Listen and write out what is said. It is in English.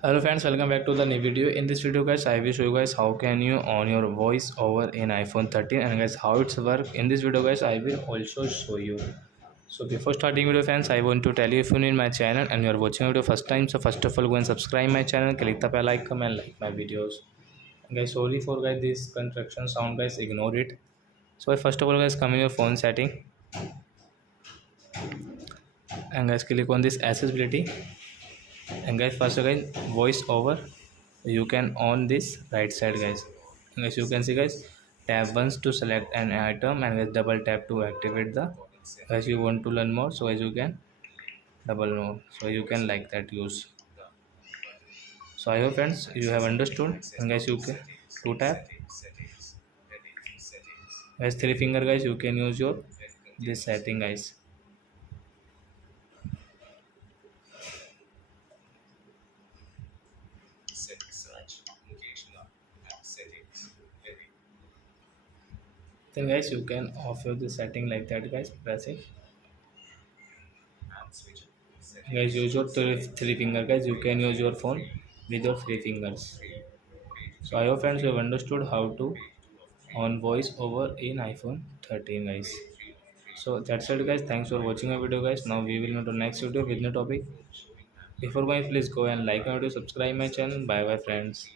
Hello friends, welcome back to the new video. In this video guys, I will show you guys how can you on your voice over in iPhone 13 and guys how it's work. In this video guys, I will also show you. So before starting video friends, I want to tell you if you're new in my channel and you are watching video first time, so first of all go and subscribe my channel, click the bell icon and like my videos. And guys, sorry for guys this construction sound guys, ignore it. So first of all guys, come in your phone setting and guys click on this accessibility and guys first again voice over you can on this right side guys. And as you can see guys, tap once to select an item and guys double tap to activate the. As you want to learn more, so as you can double more, so you can like that use. So I hope friends you have understood. And guys you can to tap guys three finger guys you can use your this setting guys. Then guys you can off your the setting like that guys, press it. Guys use your three finger guys, you can use your phone with your three fingers. So I hope friends you have understood how to on voice over in iPhone 13 guys. So that's it guys, thanks for watching our video guys. Now we will move to next video with new topic. Before going, please go and like my video, subscribe my channel. Bye bye friends.